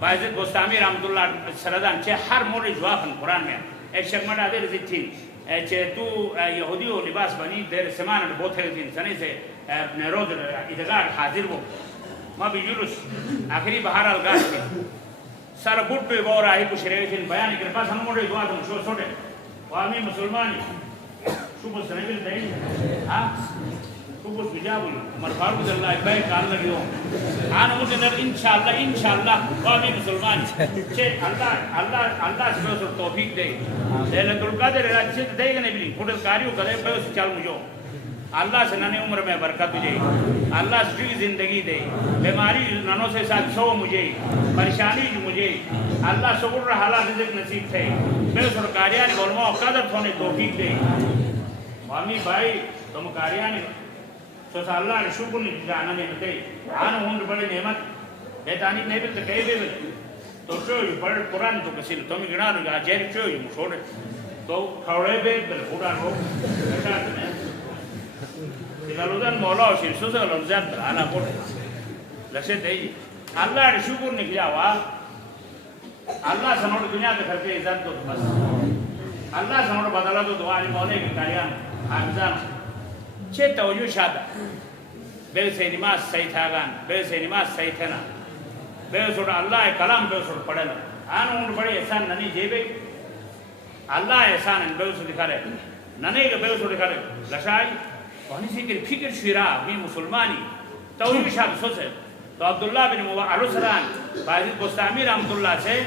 باعزت گوستامی رحمت اللہ سردان چه هر مورد جوابن قرآن میں ایک شکمہ دا دیر زیتین چه تو یهودی و لباس بنی دیر سمان بوت ہے دین سنے سے نیرود ادگار حاضر وہ ما بیجولوس آخری بہار الگاز کے سر بوٹ پہ بور آئی کچھ رہے تھے بیان کر پاس ہم مورد دعا دوں شو سوٹے وامی مسلمانی شبہ سنبیل دائیں ہاں شبہ بجابوی مرفاروز اللہ بائی کار لگیوں آنا مجھے نر انشاءاللہ وامی مسلمانی چھے اللہ سے بہت توفیق دے لیلت القادر اچھے دے گا نہیں بلی کھوٹت کاریوں کرے پہ اسے چل مجھو اللہ سے ننے عمر میں برکت تجھے اللہ سے بھی زندگی دے بیماری ننوں سے ساتھ سو مجھے پریشانی مجھے اللہ شکر رہا حالات رزق نصیب تھے میں سرکاریانی علماء قدر تھونے توفیق دے وامی بھائی تم کاریانی سوسا اللہ نے شکر نہیں جانا نعمتے آنا ہون بڑے نعمت بیتانی نیبل تو کئی بیبل تو چوئی بڑے قرآن تو کسی تو میں گنا رہا جیری چوئی مشوڑے تو کھوڑے بیبل قرآن ہو بشارت میں لالودان مولا و شیر سوزا لالوزان پر آنا پوٹے لکھے دے اللہ نے شکر نہیں کیا ہوا اللہ سنوڑ دنیا کے خرچے عزت تو بس اللہ سنوڑ بدلا تو دعانی مونے کے کاریان حافظان چھے توجہ شادا بے سے نماز صحیح تھاگان بے سے نماز صحیح تھنا بے سوڑا اللہ کلام بے سوڑ پڑھنا آنو ان بڑے احسان ننی جیبے اللہ احسان ان بے سوڑ دکھا رہے ننے کے بے سوڑ دکھا رہے لشائی وہنی سے فکر شیرہ بھی مسلمانی توجہ شاد سو سے تو عبداللہ بن عرسران باعزت گستامی رحمت اللہ سے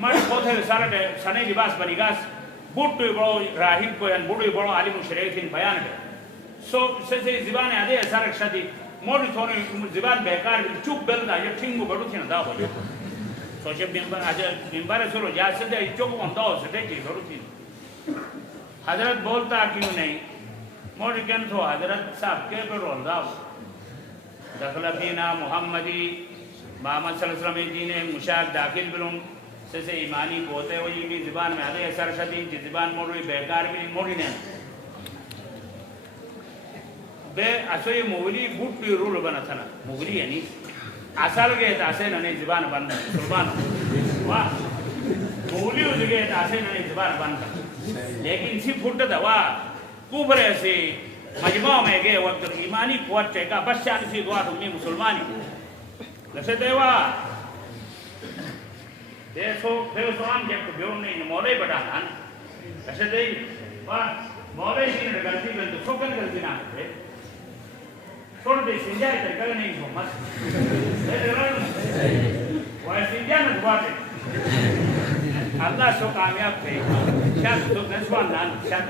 مڑ پوتھے رسالت سنے لباس بنی گاس بوٹوی بڑو راہیل کوئی بوٹوی بڑو عالم شریعتین بیان ہے سو سے زبان آدھے ایسا رکشا دی موڑی تھوڑی زبان بیکار چوک بلدہ یا ٹھنگو بڑو تھی نا دا ہو جائے سوچے ممبر سورو جا سدے چوکو ہم دا ہو سدے چی بڑو تھی حضرت بولتا کیوں نہیں موڑی کن تو حضرت صاحب کے پر رول دا ہو دخل فینا محمدی محمد صلی اللہ علیہ وسلم دین مشاک داخل بلون سے ایمانی بوتے ہوئی بھی زبان میں آدھے اثر شدید جی زبان موڑی بیکار بھی موڑی نہیں بے اسوی مولی بوٹ پی رول بنا تھا نا مولی یعنی اصل گئے تاسے ننے زبان بندا قربان واہ مولی ہو گئے تاسے ننے زبان بندا لیکن سی پھٹ دوا کوبر ایسے مجمع میں گئے وقت ایمانی قوت چیکا بس چاہتی سی دعا تمہیں مسلمانی لسے دیوا دیسو آم جب بیون نہیں مولے بڑا تھا لسے دی مولے جی نے غلطی بلد سوکن غلطی نہ کرتے چھوڑ دے سنجائے ترکل نہیں ہو مست وہ سنجائے میں دعا دے اللہ سو کامیاب تھے شاید تو نسوان نان شاید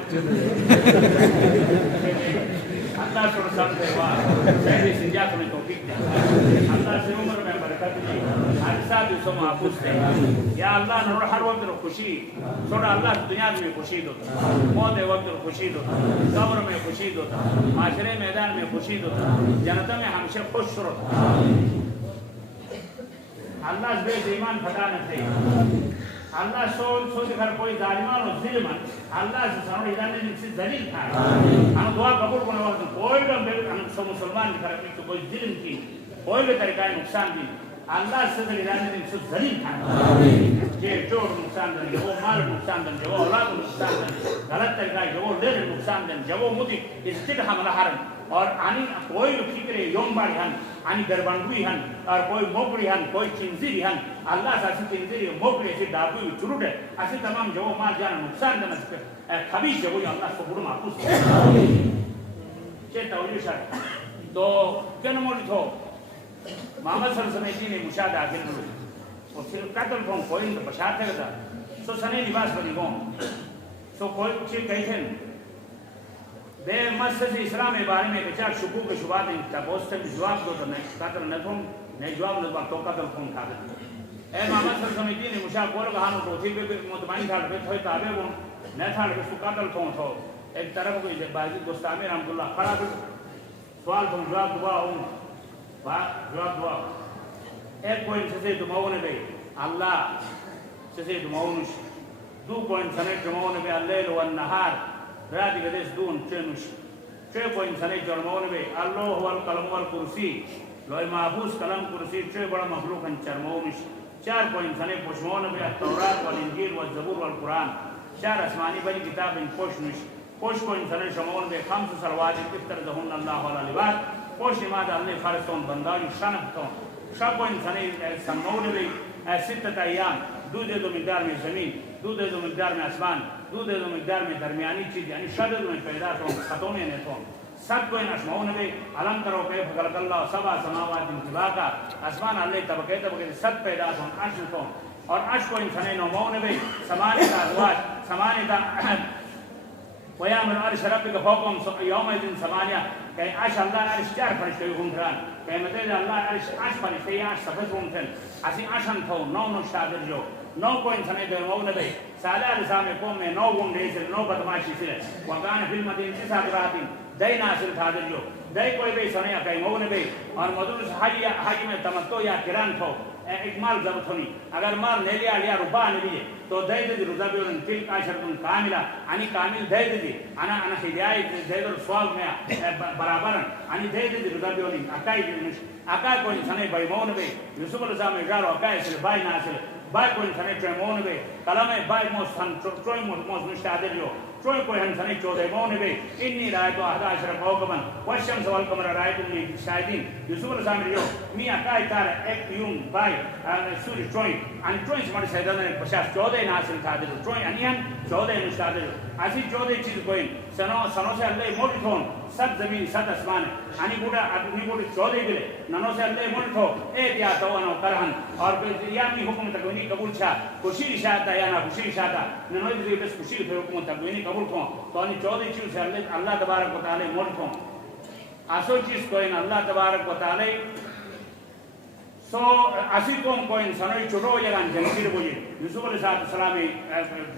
اللہ سو رسام دے وا سہری سنجا کو میں توفیق دے اللہ سے عمر میں برکت دے حادثہ بھی سو محفوظ دے یا اللہ نور ہر وقت رو خوشی سوڑا اللہ دنیا میں خوشی دوتا موت وقت رو خوشی دوتا قبر میں خوشی دوتا معاشرے میدان میں خوشی دوتا جنتا میں ہمیشہ خوش روتا اللہ سے بے ایمان پھٹا نہ تھے اللہ سو دکھر کوئی ظالمان و ظلمان اللہ سے سنوڑ ہدانے سے ذلیل تھا ہم دعا قبول کرنے وقت کوئی بھی ہم سو مسلمان دکھر اپنی کوئی ظلم کی کوئی بھی طریقہ نقصان دی اللہ سے ہدانے سے ذلیل تھا یہ چور نقصان دن جو مال نقصان دن جو اولاد نقصان دن غلط طریقہ جو لیر نقصان دن جو مدی استد حملہ حرم اور آنی کوئی فکر یوم باری ہن آنی گربانگوی ہن اور کوئی موکڑی ہن کوئی چنزیری ہن اللہ سے ایسی چنزیری موکڑی ایسی ڈاکوی چروٹ ہے ایسی تمام جو مال جانا نقصان دینا خبیث جو یہ اللہ کو بڑا محفوظ ہے چاہے توجہ شاید تو کن مولی تھو محمد صلی اللہ علیہ وسلم نے مشاہد آگل ملو اور صرف قتل کون کوئی ان کا بشارت ہے گا سو سنے لباس بنی گون سو کوئی چیز کہی تھے بے مسجد اسلام بارے میں بچار شکوک شبات ہیں تبوستہ میں جواب دو تو قتل نہ تھوں نہیں جواب نہ تو قتل کون کھا گئے اے محمد صلی اللہ علیہ وسلم نے مشاہ کول کہانو تو تھی بے مطمئن تھا لگے تھوئی تابے وہ نہ تھا لگے سو قتل کون تھو ایک طرف کوئی باعزت گستامی رحمت اللہ کھڑا بھی سوال تم جواب دعا ہوں جواب دعا ایک کوئی سے دماؤنے بے اللہ سے دماؤنش دو کوئی سنے دماؤنے بے اللیل والنہار رات گدیس دون چنوش چه کو انسانی جرمون بے اللہ هو القلم والکرسی لوی محفوظ کلم کرسی چه بڑا مخلوق ان چرمونش 4 کو انسانی پوشمون بے التورات والانجیل والزبور والقرآن 4 اسمانی بنی کتاب ان پوش کو انسانی شمون بے 5 صلوات افترضہن اللہ علی لباد پوش اماد اللہ فرسون بندان شنبتون شب کو انسانی سمون بے 6 ایام 2 مقدار میں زمین 2 مقدار میں آسمان 2 مقدار میں درمیانی چیز یعنی شدد میں پیدا تو خطونے نے تو سب کو ان اشمعون بے علم کرو کیف خلق اللہ 7 سماوات انتباقا اسمان اللہ طبقے سب پیدا تو عشر تو اور عشر کو انسانی نومون بے سمانیتا ازواج سمانیتا ویامن عرش ربک فوقم یوم دن سمانیہ کہ عرش اللہ عرش 4 فرشتے گھومتران کہ مطلب اللہ عرش 8 فرشتے 8 سفز گھومتن اسی عشن تھو 9 شادر جو 9 کو انسانی دو مون بے سالہ لسام قوم میں 9 گھومدے سے 9 بدماشی سے وکان فی المدین 9 راتین دائی ناصر تھادر جو دائی کوئی بے سنیا کئی مون بے اور مدرس حاجی میں تمتو یا کران تھو ایک مال ضرورت ہونی اگر مال نہیں لیا روپا نہیں لیے تو دائی دی رضا بیورن تلک عشرتن کاملہ انی کامل دائی دی انا ہدیائی دائی در سوال میں برابرن انی دائی دی رضا بیورن اکائی جنش اکائی کو انسانی بائی مون بے یوسف علیہ السلام اجارو اکائی سل بائی ناصر بائی کو انسانی چوئے مون بے کلام بائی موستان چوئے موست مشتادر جو چوئے کو انسانی چودے مون بے انی رائتو 11 کوکبن والشمس والقمر رائتو لی شاہدین یوسف علیہ السلام جو می اکائی تارا ایک یون بائی سوری چوئے ان چوئے سمارے سیدان نے 50 ناصر تھادر چوئے انیان 14 مشتادر ایسی 14 چیز کوئی سنو سے اللہ مولی تھون 7 زمین 7 اسمان انی بوڑا 14 گلے ننو سے اللہ مولی تھو ایک یا تو انو کرہن اور یا می حکم تکوینی قبول چھا خوشی شاہتا یا نا خوشی شاہتا ننو دیدی بس خوشی پھر حکم تکوینی قبول تھو تو انی 14 چیز سے اللہ تبارک و تعالی مولی تھو آسو چیز کوئی اللہ تبارک و تعالی سو اسی قوم کو سنوی چھوٹو جگہ جنگیر بوجھے یوسف علیہ السلام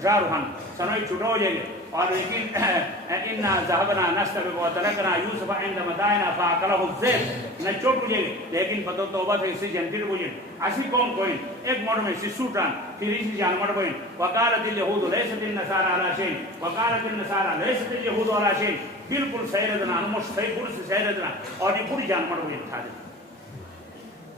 جاروحان سنوی چھوٹو جگہ اور لیکن انا ذهبنا نستبق وتركنا یوسف عند متاعنا فاكله الذئب نہ چھوٹو جگہ لیکن پتہ توبہ سے اسی جنگیر بوجھے اسی قوم کو ایک موڑ میں سی سوٹان پھر اسی جانمڑ بوئیں وقالت اليهود ليست النصارى على شيء وقالت النصارى ليست اليهود على شيء بالکل سیردنا انموش صحیح پورس سیردنا اور یہ پوری جانمڑ بوئیں تھا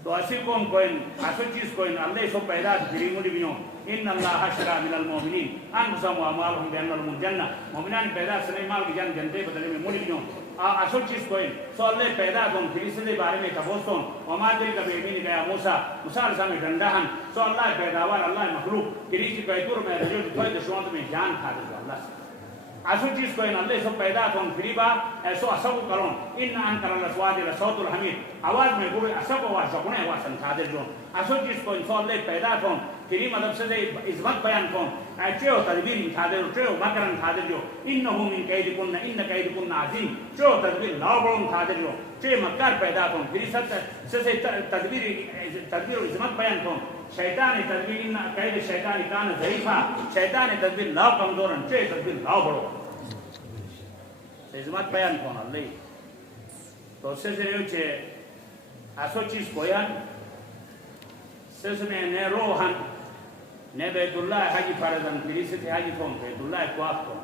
تو اسی قوم کوئی اصل چیز کوئی اللہ سو پیدا گری مڑی بیوں ان اللہ اشرا من المؤمنین انفسهم واموالهم بان لهم الجنہ مومنان پیدا سنے مال کی جان جنتے بدلے میں مڑی بیوں اصل چیز کوئی سو اللہ پیدا دون فریس دے بارے میں تبوستون وما دل کا بیمین گیا موسی موسی علیہ السلام ڈنڈاہن سو اللہ پیداوار اللہ مخلوق کریچی کوئی میں رجل کوئی دشوند میں جان کھا دے اللہ سے اصل چیز کو اللہ سب پیدا کون فریبا ایسو اسب کرون ان انکر الاسواد لصوت الحمید آواز میں گوئے اسب آواز سکنے آواز سنتھادر جون اصل چیز کو انسو اللہ پیدا کون فری مطلب سے عظمت بیان کون چیو تدبیر انتھادر چیو مکر انتھادر جو انہو من قید کن ان قید کن عظیم چیو تدبیر لاؤ بڑوں انتھادر جو چیو مکر پیدا کون فری سے تدبیر عظمت بیان کون شیطان تدبیر قید شیطان کان ضعیفہ شیطان تدبیر لاؤ کمزورن چیو تدبیر لاؤ بڑوں عظمت بیان کون اللہ تو اس سے ضرور چھے ایسو چیز کویان سس میں نے روحن نے بیت اللہ حجی فرزن کلیست حجی کون بیت اللہ اکواف کون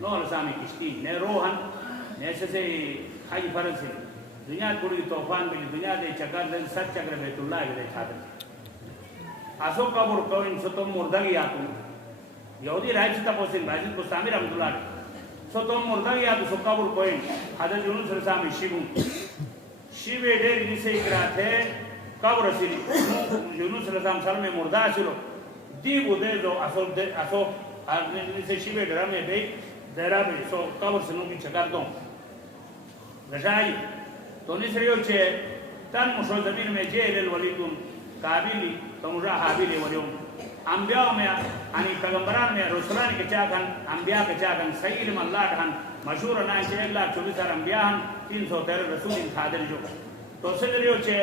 نو رسامی کشتی نے روحن نے سسے حجی فرزن دنیا کوری توفان بلی دنیا دے چکر دے ست چکر بیت اللہ دے چھادر ایسو قبر کوئی ستم مردگی آتوں یہودی رائب سے تپوسن بھاجد کو سامی رحمت اللہ دے سو تو مردگی آتو سو قبر کوئی حضرت یونس رسامی شیبون شیبے دیر نیسے اکرات ہے قبر سیری یونس علیہ السلام میں مردہ سیرو دیبو دے جو اسو نیسے شیبے درہ میں بے دیرہ بے سو قبر سنوں کی چکر دوں رشائی تو نیسریو چھے تن مشو زمین میں جیل الولیدون قابلی تو مجھا حابیلی ولیون انبیاء میں یعنی پیغمبران میں رسولان کے چاکن انبیاء کے چاکن صحیح علم اللہ کھن مشہور نائن چھے 1,24,000 انبیاء ہن 313 رسول انتحادر جو تو سدریو چھے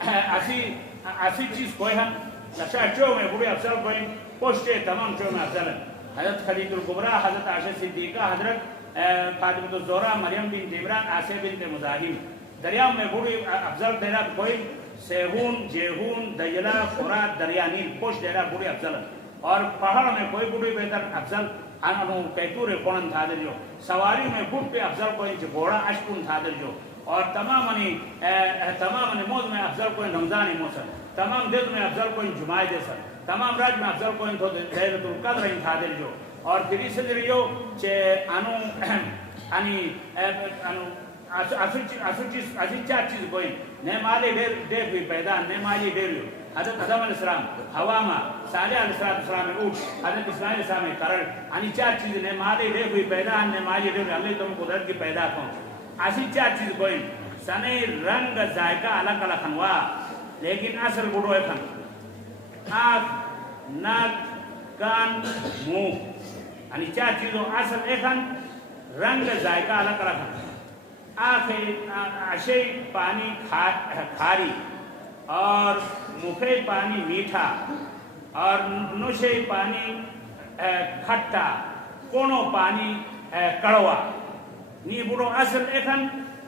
ایسی چیز کوئی ہن لشاہ چو میں بڑی افضل کوئی پوشتے تمام چو میں افضل ہیں حضرت خدیج القبرہ حضرت عائشہ صدیقہ حضرت فاطمہ الزہرا مریم بنت عمران عاصیہ بنت مزاحم دریاؤں میں بڑی افضل دیرہ کوئی سیہون جیہون دیلہ فرات دریا نیل پوش دیرہ بڑی افضل ہیں اور پہاڑ میں کوئی بڑی بہتر افضل انہوں کیتور قرن تھادر جو سواری میں بڑھ پہ افضل کوئی گھوڑا اشکن تھادر جو اور تمام موز میں افضل کوئی رمضان موسم تمام دل میں افضل کوئی جمعہ دے سر تمام راج میں افضل کو انتو لیلۃ القدر ان خادر جو اور تیری صدر جو چے انو انی انو اسو چار چیز کوئی نے مالے دیر ہوئی پیدا نے مالی دیر ہوئی حضرت آدم علیہ السلام ہوا ما صالح علیہ السلام میں اٹھ حضرت اسماعیل علیہ السلام میں کرل انی چار چیز نے مالے دیر ہوئی پیدا نے مالی دیر ہوئی اللہ تم قدرت کی پیدا کون اسی چار چیز کوئی سنے رنگ ذائقہ الگ الگ ہوا لیکن اصل بڑو ہے کھن آنکھ ناک کان منہ یعنی چار چیزوں اصل ایک رنگ ذائقہ الگ الگ ہن آشے پانی کھاری اور مکھے پانی میٹھا اور نوشے پانی کھٹا کونو پانی کڑوا نی بڑو اصل ایک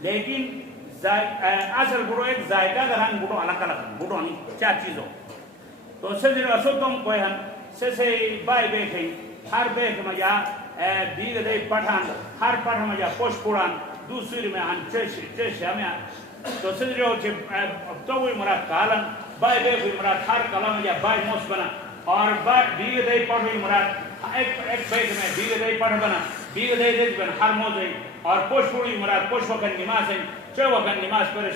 لیکن اصل بڑو ایک ذائقہ کا رنگ بڑو الگ الگ بڑو نہیں چار چیزوں تو سجر اسو تم کوئی ہن سے بائی بیٹھیں ہر بیٹھ مجا دیگ دے پٹھان ہر پٹھ مجا پوش پوران دوسری میں ہن چش ہمیں تو سجر ہو چھے تو ہوئی مراد کالن بائی بیٹھ ہوئی مراد ہر کلام مجا بائی موس بنا اور دیگ دے پٹھ ہوئی مراد ایک بیٹھ میں دیگ دے پٹھ بنا دیگ دے دیج بنا ہر موز ہوئی اور پوش پوری مراد پوش وقت نماز ہے چو وقت نماز پر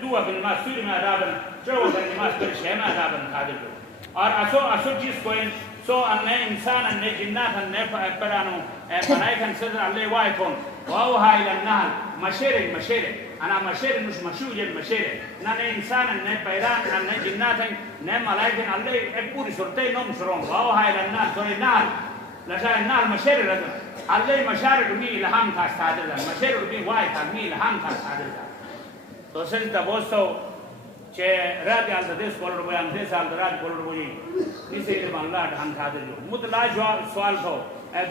دو وقت نماز سوری میں عذابن چو وقت نماز پر شہ میں عذابن خادر کو اور اسو چیز کوئی سو انہیں انسان انہیں جنات انہیں پرانو ملائکن صدر اللہ وائی کون واوہا الى النحل مشیر انا مشیر مش مشوج المشیر انہیں انسان انہیں پیران انہیں جنات انہیں ملائکن اللہ ایک پوری صورتے نوم شرون واوہا الى النحل سوری نحل لشاہ النحل مشیر رضا اللہ مشار رمی الہام تھا سادر دا مشیر رمی وائی تھا رمی الہام تھا سادر دا تو سلطہ بوستو چه رات آل دیس کولر بیان دیس آل رات کولر بوئی نیسے علم اللہ ڈھان خادر جو مطلع سوال تھو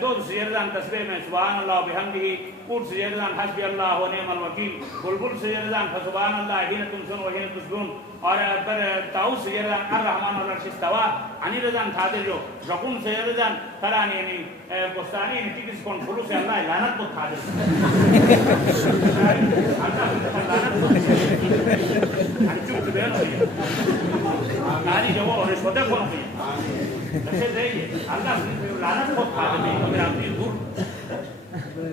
دو سجردان تصویر میں سبحان اللہ بحمدہی اوٹ سجردان حسبی اللہ و نعم الوکیل بلبل سجردان فسبحان اللہ حین تمسون و حین تسبون اور تاؤس سجردان الرحمن والعرش استوا انی رضان خادر جو رقم سجردان فرانی یعنی گستانی انتی کس کون بلو سے اللہ لعنت کو خادر لعنت کو انچوک بین ہوئی کاری جو وہ رشوتے کون ہوئی ایسے دیئے اللہ لعنت کو خادر نہیں تو میرا اپنی دور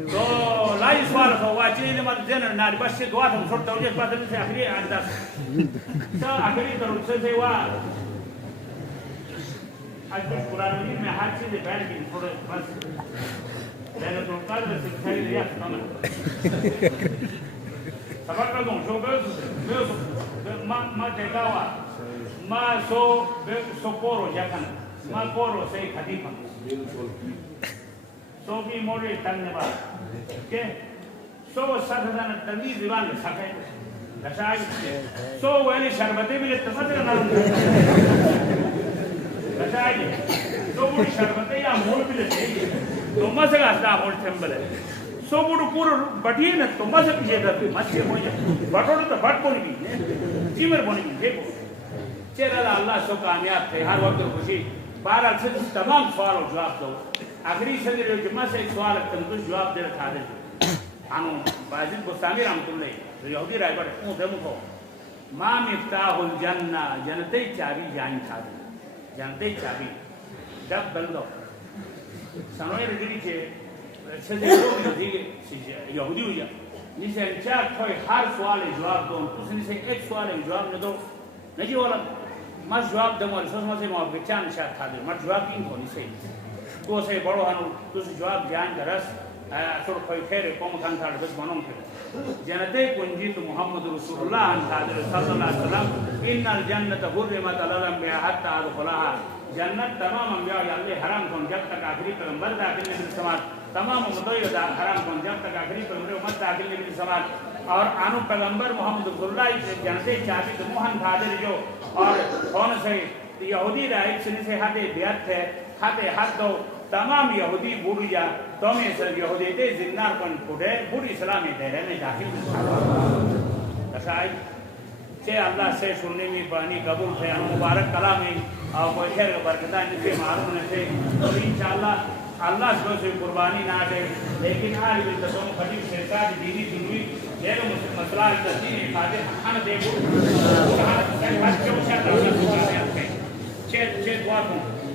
تو لائی سوال کو واچی لمن دینر ناری بس سے دعا تم سوٹتا ہو جس بات سے آخری آنداز تو آخری طرح سے ہوا آج کچھ قرآن مجید میں ہر چیزیں بیٹھ گئی تھوڑے بس لیلۃ القدر سے کھائی لیا ختم سبق کا دوں شو ما دیکھا ہوا ما سو کورو جاکن ما کورو سے خدیفن سو کی موڑی تننے بات کہ سو ساتھدان تنویز دیوان لے سکے لشائی سو ویلی شربتے بھی اتفادر نام لشائی سو بڑی شربتے یا مول بھی لے تو مسئلہ اسنا مول تھمبل ہے سو بڑو پورو بٹھی نا تو مسئلہ پیچھے کرتے مسئلہ ہوئی جائے بٹھوڑے تو بٹ بونی بھی جیمر بونی بھی دیکھو چہرہ اللہ سو کامیاب تھے ہر وقت خوشی بارہ سے تمام سوال و جواب دو آخری صدر جمعہ سے ایک سوال تندوش جواب دے رکھا دے آنو باجد بستانی رحمت اللہ یہودی رائے بڑے اون دمو کو ما مفتاح الجنہ جنتی چابی جائیں تھا دے جنتی چابی جب بلدو سنوئی رجلی چھے صدر یہودی ہویا نیسے انچاک تھوئی ہر سوال جواب دو اس نیسے ایک سوال جواب نہ دو نجی والا مس جواب دمو رسوس مسی موافق چان شاید تھا دے مر جواب کین کو نیسے کو سے بڑو ہنو تو سے جواب جان کا رس سر کوئی خیر قوم کان تھا بس منوں کے جنتے کنجی تو محمد رسول اللہ صلی اللہ علیہ وسلم ان الجنت حرمت علی الانبیاء حتی ادخلها جنت تمام انبیاء یا اللہ حرام کن جب تک آخری پیغمبر داخل نبی سماعت تمام امتوی حرام کن جب تک آخری پیغمبر امت داخل نبی سماعت اور آنو پیغمبر محمد رسول اللہ جنتے چاہتی تو محن خادر جو اور کون سے یہودی رائٹ سنی سے ہاتھ بیعت ہے ہاتھ دو تمام یہودی بوڑی جا تومیں سر یہودی تے زندار کن پڑے بوڑی اسلامی دہرے میں داخل تشائی چھے اللہ سے سننے میں پانی قبول تھے مبارک کلامی اور کوئی خیر برکتہ ان کے معلوم نے تھے تو انشاءاللہ اللہ سے کوئی قربانی نہ دے لیکن آج بھی تسوم خطیب شرکات دینی دنوی لیکن مسئلہ تصدیق خاطر ہم دے گو چه دعا کن